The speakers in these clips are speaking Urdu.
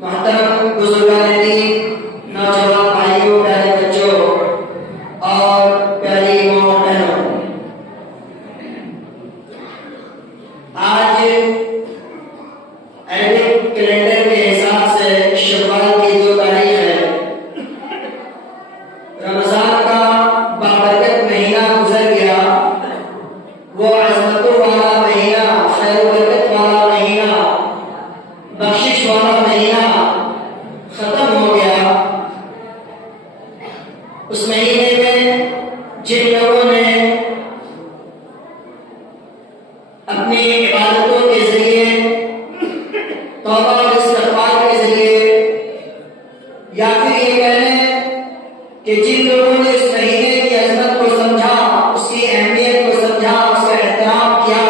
محترم بزرگان دین، نوجوان بھائیوں، پیارے بچوں اور پیاری ماں بہنوں، آج عربک کیلنڈر کے حساب سے شوال کی 2 تاریخ ہے۔ رمضان کا بابرکت مہینہ گزر گیا، وہ عظمتوں والا مہینہ، خیر و برکت والا مہینہ، بخشش والا مہینہ ختم ہو گیا۔ اس مہینے میں جن لوگوں نے اپنی عبادتوں کے ذریعے، توبہ اور استغفار کے ذریعے، یا پھر یہ کہہ لیں کہ جن لوگوں نے اس مہینے کی عظمت کو سمجھا، اس کی اہمیت کو سمجھا، اس کا احترام کیا،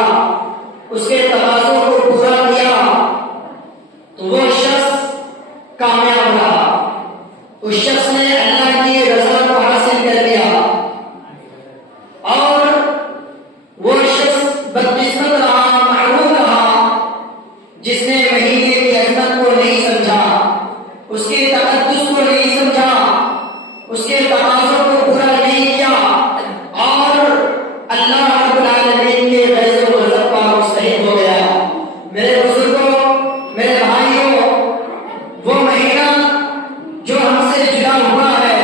اس کے تقاضوں کو پورا کیا، تو وہ شخص کامیاب رہا، اس شخص نے اللہ کی رضا کو حاصل کر لیا، اور وہ شخص بدقسمت رہا، محروم رہا، جس نے مہینے کی عظمت کو نہیں سمجھا، اس کے تقدس کو نہیں سمجھا، اس کے تقاضوں کو پورا نہیں کیا، اور اللہ رب العالمین کے فیض و غضب کا مستحق ہو گیا۔ میرے بزرگوں، میرے بھائیوں، وہ مہینہ جو ہم سے جڑا ہوا ہے،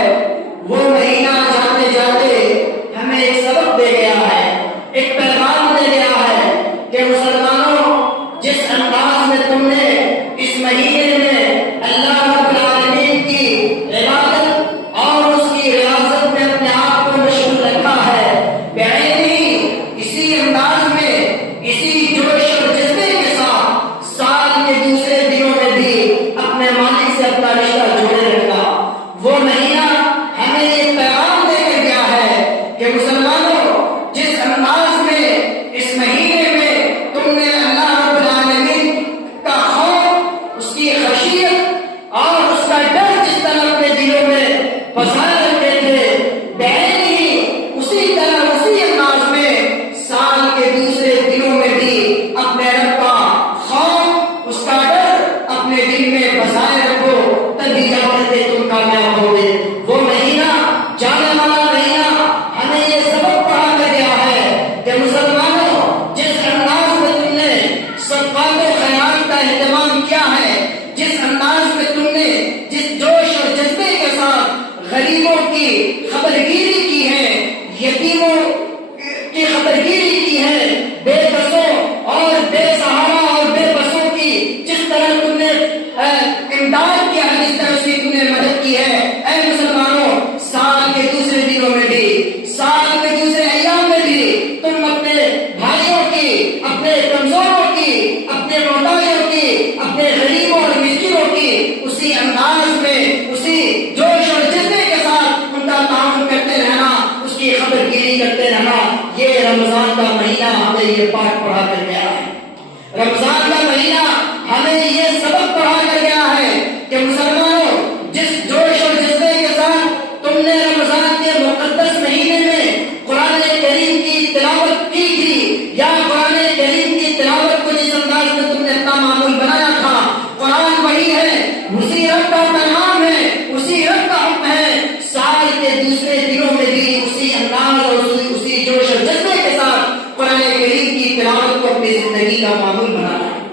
وہ مہینہ جاتے جاتے ہمیں ایک سبق دے گیا ہے، ایک پیغام دے گیا ہے کہ مسلمانوں، جس انداز میں تم نے اس مہینے میں اللہ رب العالمین کی عبادت اور اس کی ریاضت میں اپنے آپ کو مشغول رکھا ہے، اسی انداز میں، اسی جوش اور جذبے کے ساتھ سال کے دوسرے دنوں میں بھی اپنے مالک سے اپنا رشتہ جوڑے رکھا۔ وہ مہینہ ہمیں ایک پیغام دے کر گیا ہے کہ مسلمانوں، جس انداز میں اس مہینے میں تم نے اللہ رب العالمین کا خوف، اس کی خشیت اور اس کا ڈر جس طرح اپنے دلوں میں بسائے رکھے تھے، اسی طرح اسی انداز میں سال کے دوسرے دنوں میں بھی اپنے رب کا خوف، اس کا ڈر اپنے دل میں بسائے رکھو، تبھی جا کر کے تم کامیاب ہوگے۔ وہ مہینہ، جانے والا مہینہ، ہمیں یہ سبق پڑھا کر گیا ہے کہ مسلمانوں، جس انداز میں تم نے صدقات و خیرات کا اہتمام کیا ہے، جس انداز میں تم نے جس جوش اور جذبے کے ساتھ غریبوں کی خبرگیری کی ہے، یتیموں کی خبرگیری کی ہے، بے بسوں اور بے سہارا اور بے بسوں کی جس طرح تم نے امداد کیا ہے، جس طرح اس کی تم نے مدد کی ہے، اے مسلمانوں، سال کے دوسرے دنوں میں بھی، سال کے دوسرے ایام میں بھی تم اپنے بھائیوں کی، اپنے کمزوروں کی، اپنے محتاجوں کی، اپنے غریبوں اور مسکینوں کی اسی انداز میں، اسی جوش اور جذبے کے ساتھ ان کا تعاون کرتے رہنا، اس کی خبرگیری کرتے رہنا۔ یہ رمضان کا مہینہ ہمیں یہ پاٹ پڑھا کر گیا ہے، رمضان کا مہینہ ہمیں یہ سبق پڑھا کر گیا ہے کہ مسلمانوں، جس جوش اور جذبے کے ساتھ تم نے رمضان کے مقدس مہینے میں قرآن کریم کی تلاوت کی تھی، یا قرآن کریم کی تلاوت کو جس انداز میں تم نے اپنا معمول بنایا تھا، قرآن وہی ہے، اسی رب کا پیغام ہے، اسی رب کا حکم ہے، سال کے دوسرے دنوں میں بھی اسی انداز اور اسی جوش اور جذبے کے ساتھ قرآن کریم کی تلاوت کو اپنی زندگی کا معمول بنانا ہے۔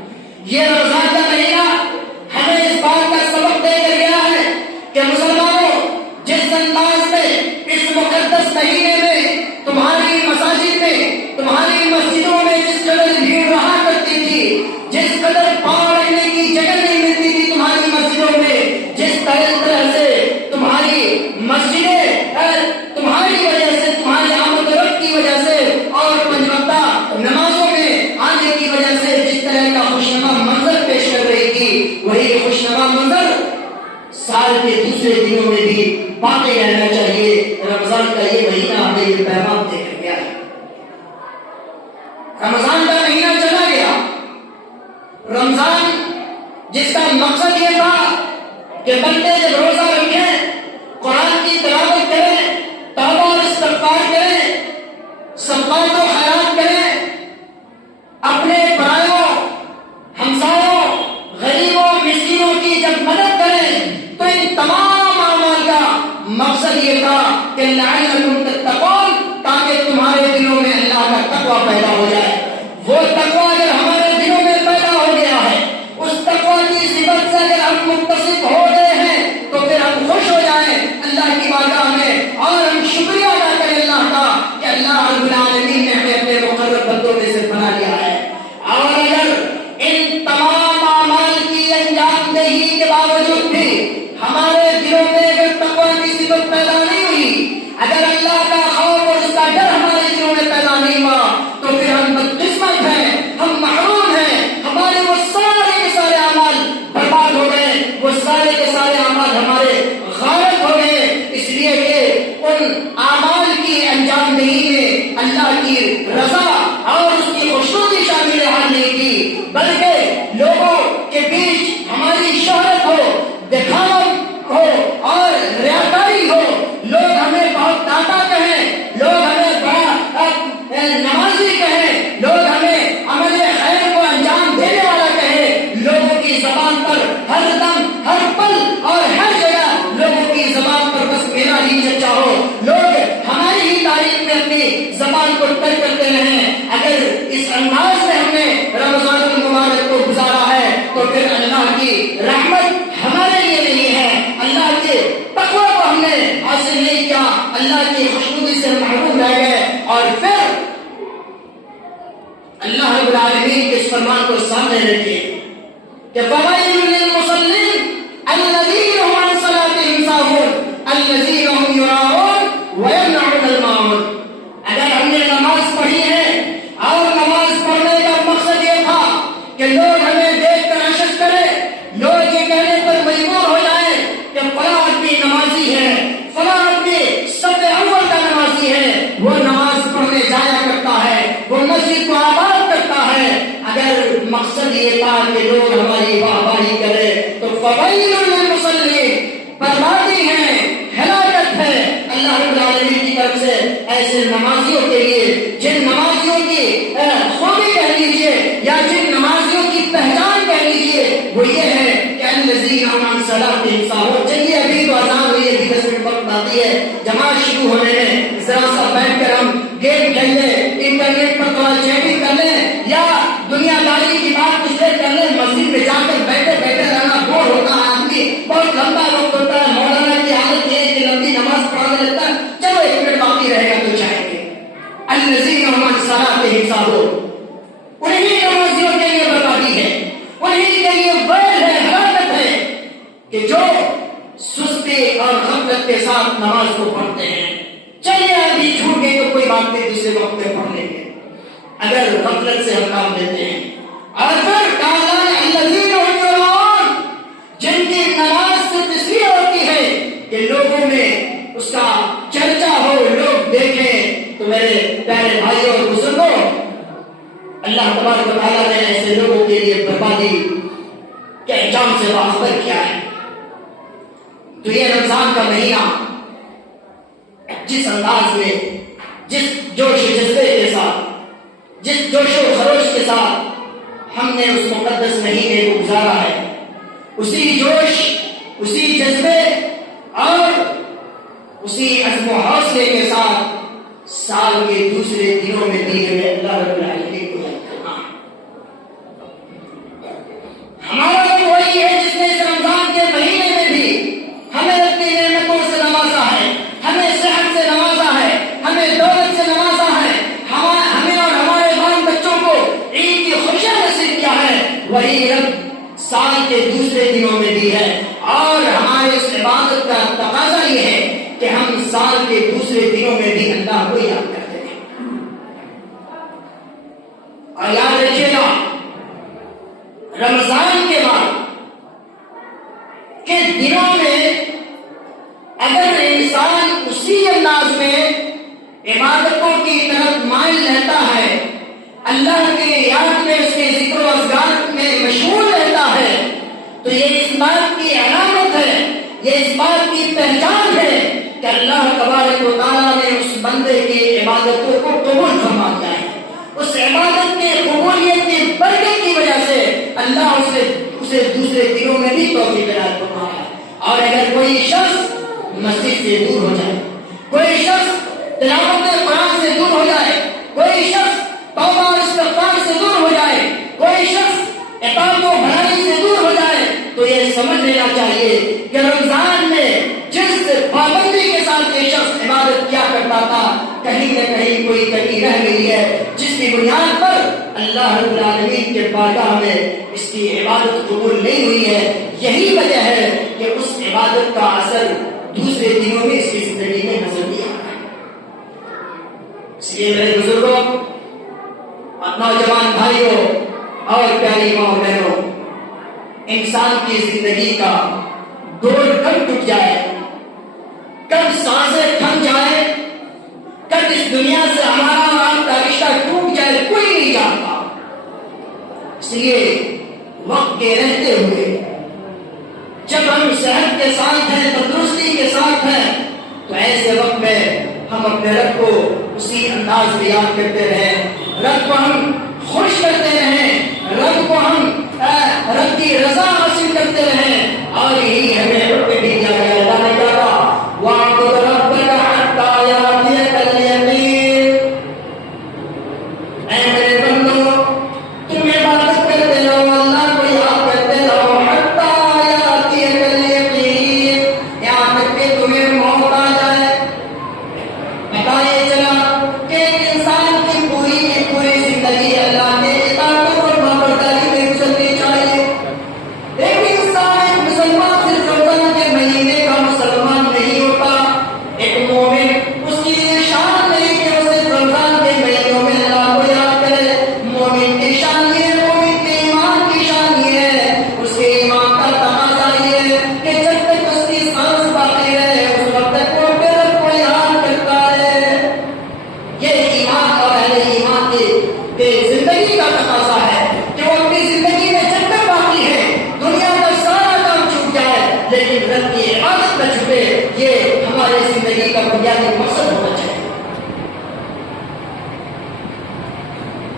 یہ رمضان کا مہینہ ہمیں اس بات کا سبق دے کر گیا ہے کہ مسلمانوں، جس انداز میں اس مقدس مہینے میں تمہاری مساجد میں، تمہاری مسجدوں میں جس قدر بھیڑ رہا کرتی تھی، جس قدر پاؤں رکھنے کی جگہ نہیں ملتی تھی تمہاری مسجدوں میں، جس طرح سے تمہاری مسجدیں تمہاری وجہ سے، تمہاری آمد و رفت کی وجہ سے اور پنج وقتہ نمازوں میں آنے کی وجہ سے جس طرح کا خوشنما منظر پیش کر رہی تھی، وہی خوشنما منظر سال کے دوسرے دنوں میں بھی باقی رہنا چاہیے۔ رمضان کا یہ مہینہ ہمیں یہ پیغام دے کر گیا ہے۔ رمضان کا مہینہ چلا گیا، رمضان جس کا مقصد یہ تھا کہ بندے جب روزہ رکھیں، قرآن کی تلاوت کریں، توبہ اور استغفار کریں، صدقات و خیرات کریں، اپنے پرایوں، ہمسایوں، غریبوں، مسکینوں کی جب مقصد یہ تھا کہ لعلکم تتقون، تاکہ تمہارے دلوں میں اللہ کا تقوی پیدا ہو جائے۔ وہ تقوی اگر ہمارے دلوں میں پیدا ہو گیا ہے، اس تقوی کی صفت سے اگر ہم متصف ہو گئے ہیں، تو پھر ہم خوش ہو جائیں اللہ کی بارگاہ میں، اور ہم شکریہ ادا کریں اللہ کا کہ اللہ رب العالمین نے ہمیں اپنے مقرر بندوں میں سے بنا لیا ہے۔ اور اگر ان تمام اعمال کی انجام دہی کے باوجود بھی ہمارے دلوں میں اگر تقوی کی صفت پیدا نہیں ہوئی، اگر اللہ کا خوف اور اس کا ڈر ہمارے دلوں میں پیدا نہیں ہوا، تو پھر ہم بدقسمت ہیں، ہم محروم ہیں، ہمارے وہ سارے کے سارے اعمال برباد ہو گئے، وہ سارے کے سارے اعمال ہمارے غارت ہو گئے، اس لیے کہ ان اعمال کی انجام دہی میں اللہ کی رضا اور اس کی خوشنودی شامل حال نہیں کی، بلکہ لوگوں کے بیچ ہماری شہرت ہو، دکھاوا ہو اور ریاکاری ہو، لوگ ہمیں بہت داتا کہیں، لوگ ہمیں بڑا نمازی کہیں، لوگ ہمیں عمل خیر کو انجام دینے والا کہیں، لوگوں کی زبان پر ہر دم ہر پل اور ہر جگہ لوگوں کی زبان پر بس میرا ہی چچا ہو، لوگ ہماری ہی تعریف میں اپنی زبان کو تر کرتے رہیں۔ اگر اس انداز میں ہم نے رمضان المبارک کو گزارا ہے تو پھر اللہ کی رحمت ہمارے لیے نہیں ہے، اللہ کے تقوی کو ہم نے حاصل نہیں کیا، اللہ کی خوشنودی سے محروم رہ گئے، اور پھر اللہ رب العالمین کے اس فرمان کو سامنے رکھے کہ فوائل للمصلین الذین هم عن صلاتهم ساہون الذین هم یراؤون ویمنعون الماعون۔ اگر ہم نے نماز پڑھی ہے اور نماز پڑھنے کا مقصد یہ تھا کہ لوگ ہمیں دیکھ کر اشد کرے، لوگ یہ کہنے پر مجبور ہو جائیں کہ فلاں آدمی نمازی ہے، فلاں آدمی صف اول کا نمازی ہے، وہ نماز پڑھنے جایا کرتا ہے، وہ مسجد کو آباد کرتا ہے، اگر مقصد یہ تھا کہ لوگ ہماری واہواہی کرے تو فوائل للمصلین، بربادی ہے، ہلاکت ہے اللہ رب العالمین کی طرف سے ایسے نمازیوں کے لیے، جن نمازیوں کی خوبی کہہ لیجیے یا جن نمازیوں کی پہچان کہہ لیجیے، وہ یہ ہے کہ الذین هم عن صلاتهم ساہون۔ چلیے ابھی تو اذان ہوئی ہے، 10 منٹ وقت باقی ہے جماعت شروع ہونے میں، ذرا سا بیٹھ کر ہم گیم کھیل لیں، انٹرنیٹ پر تھوڑا چیٹنگ کر لیں، یا دنیا داری کی بات کچھ دیر کر لیں، مسجد میں جا کر بیٹھے بیٹھے رہنا بور ہوتا ہے آدمی، بہت لمبا وقت ہوتا ہے، مولانا کی حالت یہ ہے کہ لمبی نماز پڑھانے لگتا ہے، چلو 1 منٹ باقی رہے گا تو چاہیں گے۔ الذین هم عن صلاتهم ساہون، انہی نمازیوں کے لیے بربادی ہے، انہی کے لیے ویل ہے، ہلاکت ہے کہ جو سستی اور غفلت کے ساتھ نماز کو پڑھتے ہیں۔ چلیے ابھی چھوٹ گئی تو کوئی بات نہیں، دوسرے وقت میں پڑھ لیں گے، اگر غفلت سے ہم کام لیتے ہیں۔ اور پھر کہا الذین هم یراؤون، جن کی نماز صرف اس لیے ہوتی ہے کہ لوگوں میں اس کا چرچا ہو، لوگ دیکھیں۔ تو میرے پیارے بھائیوں اور بزرگوں، اللہ تبارک و تعالیٰ نے ایسے لوگوں کے لیے بربادی کے انجام سے باخبر کیا ہے۔ تو یہ رمضان کا مہینہ جس انداز میں، جس جوش و جذبے کے ساتھ، جس جوش و خروش کے ساتھ ہم نے اس مقدس مہینے کو گزارا ہے، اسی جوش، اسی جذبے اور اسی عزم و حوصلے کے ساتھ سال کے دوسرے دنوں میں بھی ہمیں اللہ رب العالمین کو یاد کرنا ہے۔ ہمارا رب وہی ہے جس نے اس رمضان کے مہینے میں بھی ہمیں اپنی نعمتوں سے نوازا ہے، ہمیں صحت سے نوازا ہے، ہمیں دولت سے نوازا ہے، ہمیں اور ہمارے بال بچوں کو عید کی خوشیاں نصیب کیا ہے۔ وہی رب سال کے دوسرے دنوں میں بھی ہے، اور ہمارے اس عبادت کا تقاضا یہ ہے کہ ہم سال کے دوسرے دنوں میں بھی اللہ کو یاد کرتے ہیں۔ اور یاد رکھیے گا رمضان کے بعد کے دنوں میں اگر انسان اسی انداز میں عبادتوں کی طرف مائل رہتا ہے، اللہ کے یاد میں، اس کے ذکر و اذکار میں مشغول رہتا ہے، تو یہ اس بات کی علامت ہے، یہ اس بات کی پہچان ہے کہ اللہ تبارک و تعالیٰ نے اس بندے کی عبادتوں کو قبول فرما دیا ہے۔ اس عبادت کے قبولیت کی برکت کی وجہ سے اللہ اسے دوسرے دنوں میں بھی توفیق عطا فرمایا ہے۔ اور اگر کوئی شخص مسجد سے دور ہو جائے، کوئی شخص تلاوت قرآن سے دور ہو جائے، کوئی شخص توبہ اور استغفار سے دور ہو جائے، کوئی شخص اطاعت و بھلائی سے دور ہو جائے، تو یہ سمجھ لینا چاہیے کہ رمضان میں جس پابندی کے ساتھ یہ شخص عبادت کیا کرتا تھا، کہیں نہ کہیں کوئی کمی رہ گئی ہے، جس کی بنیاد پر اللہ رب العالمین کے بارگاہ میں اس کی عبادت قبول نہیں ہوئی ہے۔ یہی وجہ ہے کہ اس عبادت کا اثر دوسرے دنوں میں اس کی زندگی میں نظر نہیں آتا ہے۔ اس لیے میرے بزرگوں اور نوجوان بھائیوں اور پیاری ماں بہنوں، انسان کی زندگی کا دور کب ٹوٹ جائے، کب سانسیں تھم جائے، کب اس دنیا سے ہمارا اور آپ کا رشتہ ٹوٹ جائے، کوئی نہیں جانتا۔ اس لیے وقت کے رہتے ہوئے جب ہم صحت کے ساتھ ہیں، تندرستی کے ساتھ ہیں، تو ایسے وقت میں ہم اپنے رب کو اسی انداز میں یاد کرتے رہیں، رب کو ہم خوش کرتے رہیں، رب کو ہم رب کی رضا حاصل کرتے رہیں، اور یہی ہمیں رب پہ بھی دیا گیا۔ اللہ نے کہا وَاعْبُدْ رَبَّكَ حَتَّىٰ يَأْتِيَكَ الْيَقِينُ، اے میرے بندو تم عبادت کرتے رہو، اللہ کو یاد کرتے رہو، حَتَّىٰ يَأْتِيَكَ الْيَقِينُ، یہاں تک کہ تمہیں موت آ جائے۔ پتہ یہ چلا کہ انسان کی پوری زندگی اللہ کے اطاعت اور فرمانبرداری میں گزرنی چاہیے۔ ایک انسان ایک مسلمان صرف رمضان کے مہینے کا مسلمان نہیں ہوتا، ایک مومن اس کی یہ شان نہیں کہ وہ صرف رمضان کے مہینوں میں اللہ کو یاد کرے۔ مومن کی شان یہ ہے، مومن کے ایمان کی شان یہ ہے، اس کے ایمان کا تقاضا یہ ہے کہ جب تک اس کی سانس باقی ہے اس وقت تک وہ اپنے رب کو یاد کرتا ہے۔ یہ ایمان اور اہل ایمان کی زندگی کا تقاضا ہے کہ وہ اپنی زندگی میں جب تک باقی ہے دنیا کا سارا کام چھوٹ جائے لیکن رب کی عبادت نہ چھوٹے۔ یہ ہمارے زندگی کا بنیادی مقصد ہونا چاہیے۔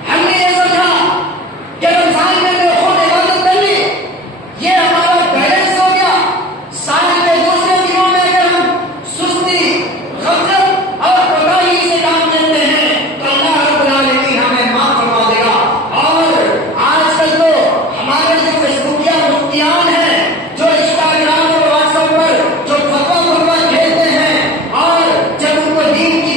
ہم نے یہ سمجھا کہ رمضان میں جو خود عبادت کر لی یہ ہمارا بیلنس ہو گیا، سال کے دوسرے دنوں میں اگر ہم سستی، غفلت اور کوتاہی سے کام کرتے ہیں تو اللہ رب العالمین ہمیں معاف فرما دے گا۔ اور آج کل تو ہمارے جو فیسبکیا مفتیان ہیں، جو انسٹاگرام اور واٹس ایپ پر جو فتوا کھیلتے ہیں، اور جب ان کو دین کی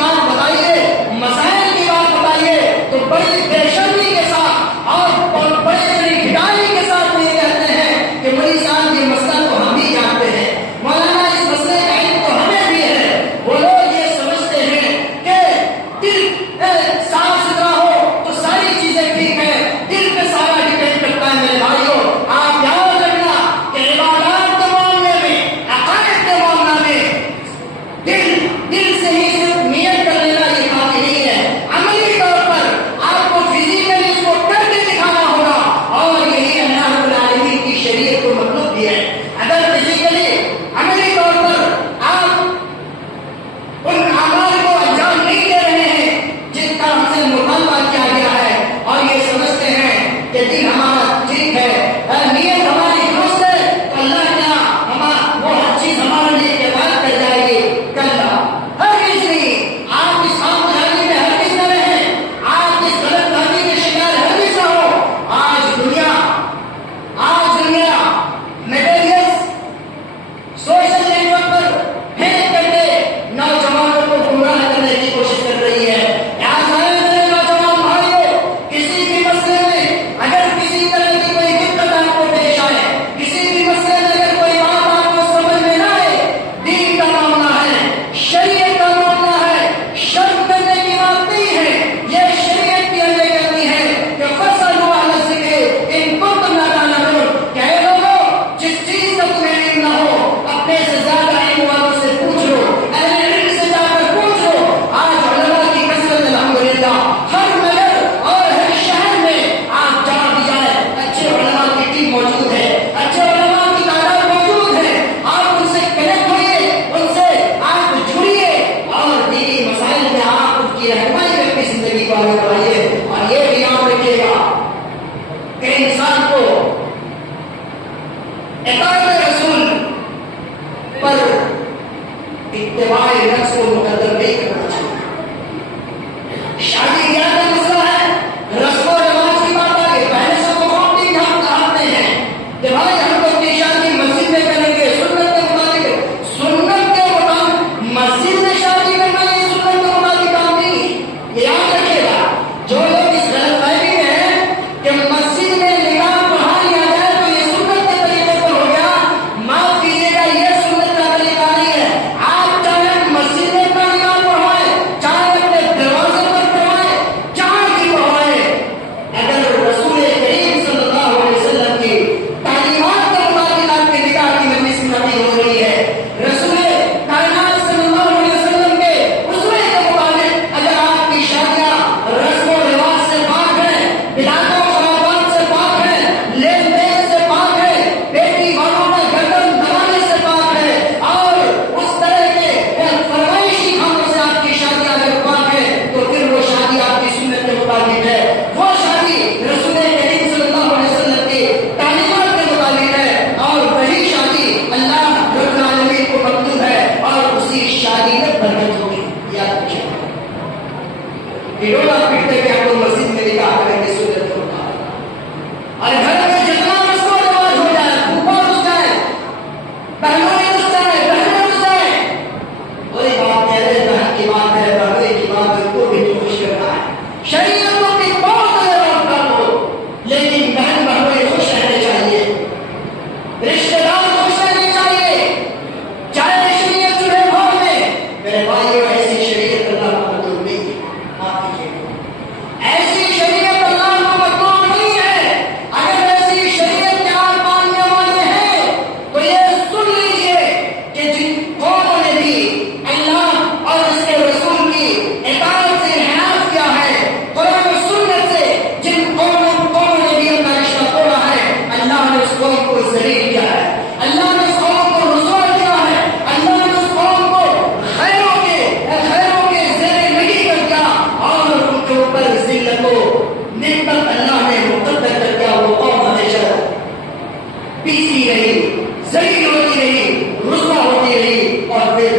ذلیل ہوتی رہی، رسوا ہوتی رہی، اور پھر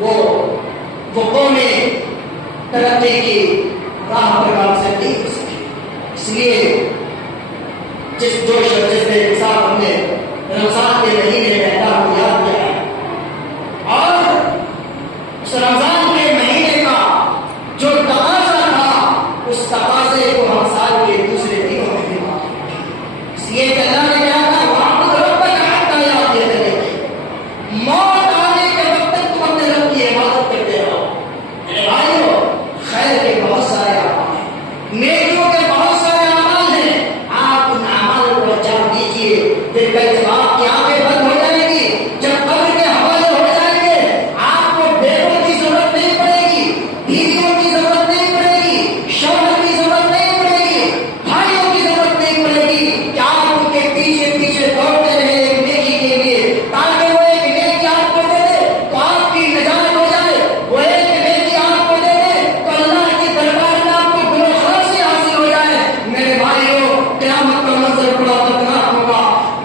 وہ قومیں ترقی کی راہ پر گامزن نہیں ہو سکی۔ اس لیے جس جوش اور جذبے کے ساتھ ہم نے رمضان کے مہینے میں اللہ کو یاد کیا ہے، اور اس رمضان کے مہینے کا جو تقاضا تھا اس تقاضے کو ہم سال کے دوسرے دنوں میں بھی مانتے، اس لیے کہ اللہ نے کہا تھا وَاعْبُدْ رَبَّكَ حَتَّىٰ يَأْتِيَكَ الْيَقِينُ، موت آنے کے وقت تک تم اپنے رب کی عبادت کرتے رہو۔ میرے بھائیو، خیر کے بہت سارے اعمال ہیں، نیکیوں کے بہت سارے اعمال ہیں، آپ ان اعمال کو انجام دیجیے، پھر کل جب آپ کی آنکھیں بند ہو جائیں گی، جب قبر کے حوالے ہو جائیں گے، آپ کو بیٹوں کی ضرورت نہیں پڑے گی، بیویوں کی ضرورت نہیں پڑے گی، شوہر کی ضرورت نہیں پڑے گی، بھائیوں کی ضرورت نہیں پڑے گی کہ آپ ان کے پیچھے پیچھے دوڑتے رہے ایک نیکی کے لیے تاکہ وہ ایک نیکی آپ کو دے دے تو آپ کی نجات ہو جائے، وہ ایک نیکی آپ کو دے دے تو اللہ کے دربار میں آپ کو گناہ خلاصی حاصل ہو جائے۔ میرے بھائیوں، قیامت کا منظر بڑا خطرناک ہوگا،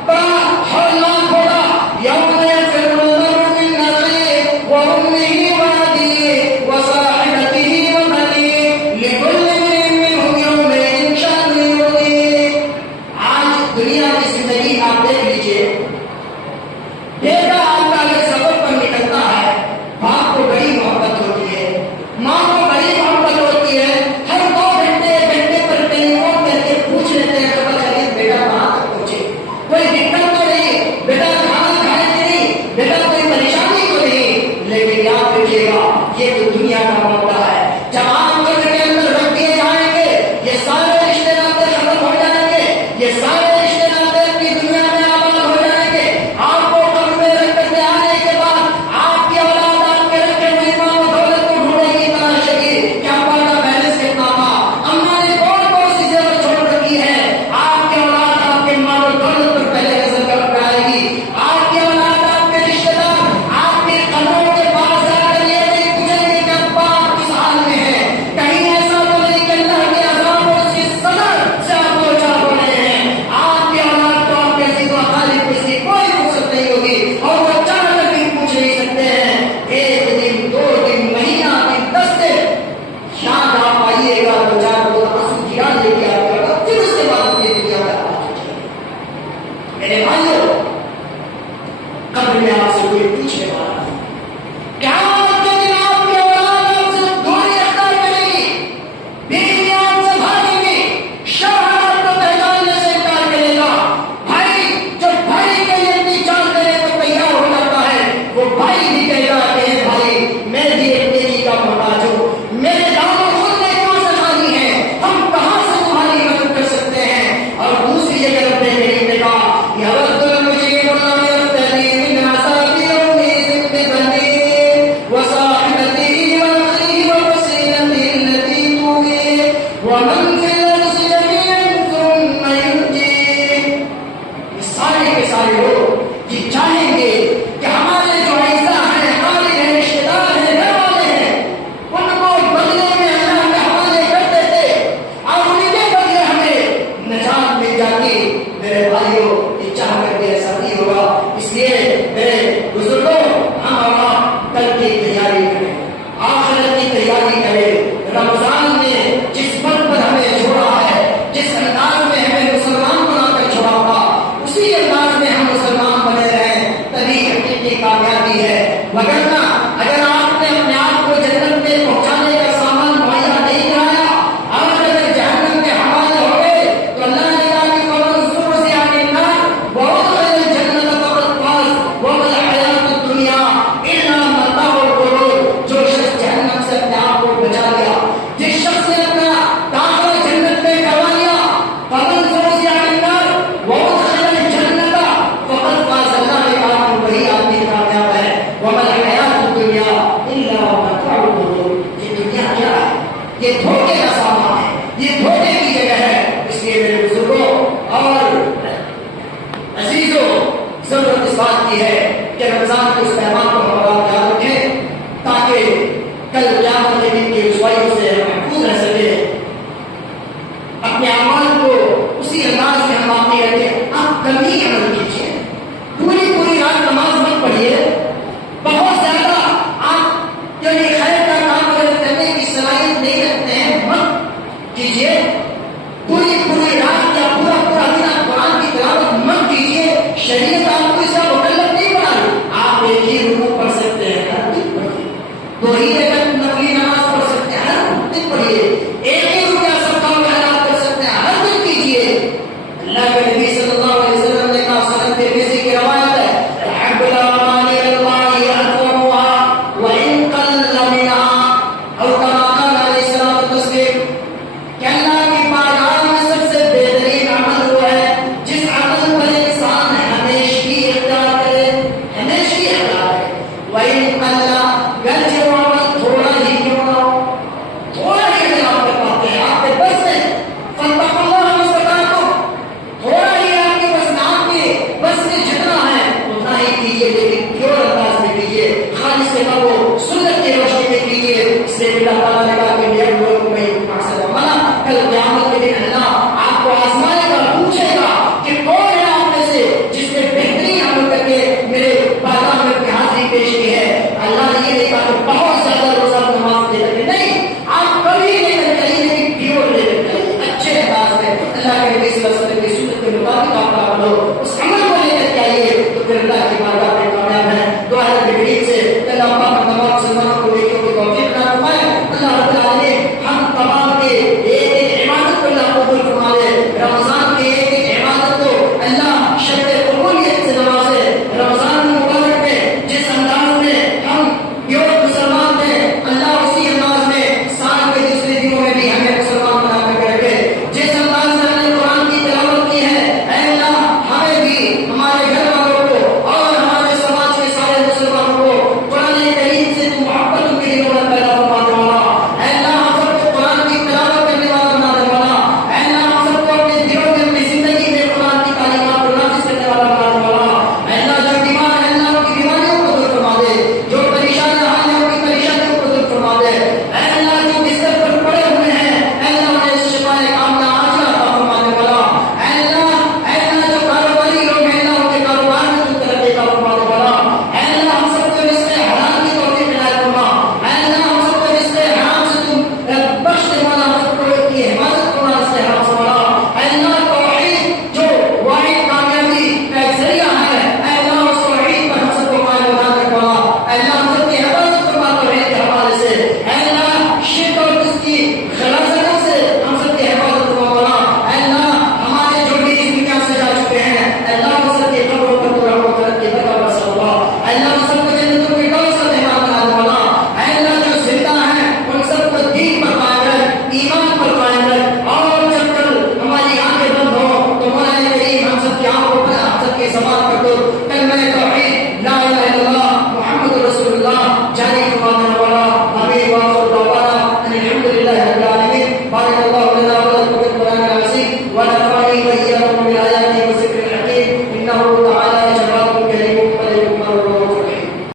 بڑا ہولناک ہوگا۔ یوم یفر المرء من اخیہ وامہ وابیہ وصاحبتہ وبنیہ لکل امرئ منہم یومئذ شأن یغنیہ۔ آج دنیا کی زندگی آپ دیکھ لیجیے، بیٹا آپ کا اگر سفر پر نکلتا ہے، باپ کو بڑی محبت ہوتی ہے، ماں کو بڑی محبت ہوتی ہے، ہر 2 گھنٹے ایک گھنٹے پر ٹیلی فون کر کے پوچھ لیتے ہیں خبر خیریت بیٹا کہاں تک پہنچے، کوئی دقت تو نہیں، بیٹا کھانا کھائے کہ نہیں، بیٹا کوئی پریشانی تو نہیں۔ لیکن یاد رکھیے گا یہ تو دنیا کا معاملہ ہے، جب آپ قبر کے اندر رکھ دیے جائیں گے یہ سارے رشتے ناطے ختم ہو جائیں گے، یہ سارے رشتے ناطے اپنی دنیا میں آباد ہو جائیں گے۔ آپ کو قبر میں رکھ کر کے آنے کے بعد آپ کی اولاد آپ کے رکھے ہوئے مال و دولت کو ڈھونڈے گی تلاش کی کہ ابا کا بیلنس کتنا تھا، اماں نے کون کون سی زیور چھوڑ رکھی ہے۔ آپ کی اولاد آپ کے مال و دولت پر پہلے نظر کر آئے گی، آپ کی اولاد آپ کے رشتے دار آپ کی قبروں کے پاس جا کر یہ نہیں پوچھیں گے کہ ابا آپ کس حال میں ہے، کہیں ایسا تو نہیں کہ اللہ کے عذاب اور اس کی سزا سے آپ دو چار ہو رہے ہیں۔ آپ کی اولاد تو آپ کے عزیز و خالق کو اس کی کوئی فرصت نہیں ہوگی اور وہ چاہ کر بھی پوچھ نہیں سکتے ہیں۔ 1 دن 2 دن مہینہ دن 10 دن یاد آپ آئیے گا تو جا کر آنسو گرا لے کے آپ کا پھر اس کے بعد اپنی دنیا میں آ جائیے۔ میرے بھائیوں، قبر میں آپ سے کوئی پوچھنے والا نہیں، قیامت کے دن آپ کی اولاد آپ سے دوری اختیار کرے گی، بیوی آپ سے بھاگے گی، شوہر آپ کو پہچاننے سے انکار کرے گا، بھائی جب بھائی کے لیے اپنی جان دینے کو تیار ہو جاتا ہے وہ بھائی بھی کہے گا کہ اے بھائی میں بھی ایک نیکی کا محتاج ہوں، میرے دامن خود نیکیوں سے خالی ہیں، ہم کہاں سے تمہاری مدد کر سکتے ہیں۔ اور دوسری جگہ اپنے کریم نے کہا یود المجرم لو یفتدی من عذاب یومئذ ببنیہ وصاحبتہ واخیہ وفصیلتہ التی تؤویہ ومن فی الارض جميعا ثم ینجیہ۔ یہ سارے کے سارے لوگ یہ چاہیں گے کہ ہمارے جو اعزاء ہیں، ہمارے رشتے دار ہیں، گھر والے ہیں، ان کو بدلے میں اللہ کے حوالے کرتے تھے اور انہیں کے بدلے ہمیں نجات مل جاتی۔ میرے بھائیوں، یہ چاہ کر کے ایسا نہیں ہوگا، اس لیے میرے بزرگوں ہم اور آپ کل کی تیاری کریں، آخرت کی تیاری کریں۔ رمضان نے جس پل پر ہمیں چھوڑا ہے، جس انداز میں ہمیں مسلمان بنا کر چھوڑا تھا، اسی انداز میں ہم مسلمان بنے رہیں، تبھی حقیقی کامیابی ہے۔ وگرنہ اگر آپ نے اپنے آپ کو جنت میں پہنچانے کا سامان مہیا نہیں کرایا اور اگر جہنم کے حوالے ہو گئے تو اللہ نے کہا کہ وَمَنْ زُحْزِحَ عَنِ النَّارِ وَأُدْخِلَ الْجَنَّةَ فَقَدْ فَازَ وَمَا الْحَيَاةُ الدُّنْيَا إِلَّا مَتَاعُ الْغُرُورِ۔ جو شخص جہنم سے اپنے آپ کو بچا لیا، جس شخص نے اپنا داخلہ جنت میں کروا لیا، فَمَنْ زُحْزِحَ عَنِ النَّارِ وَأُدْخِلَ الْجَنَّةَ فَقَدْ فَازَ۔ اللہ نے کہا کہ وہی آدمی کامیاب ہے۔ وَمَا الْحَيَاةُ الدُّنْيَا إِلَّا مَتَاعُ الْغُرُورِ۔ یہ دنیا کیا ہے؟ یہ دھوکے کا سامان ہے، یہ دھوکے کی جگہ ہے۔ اس لیے میرے بزرگوں اور عزیزوں، ضرورت اس بات کی ہے کہ رمضان کے اس پیغام کو ہم یاد رکھیں تاکہ کل قیامت کے دن کی رسوائیوں سے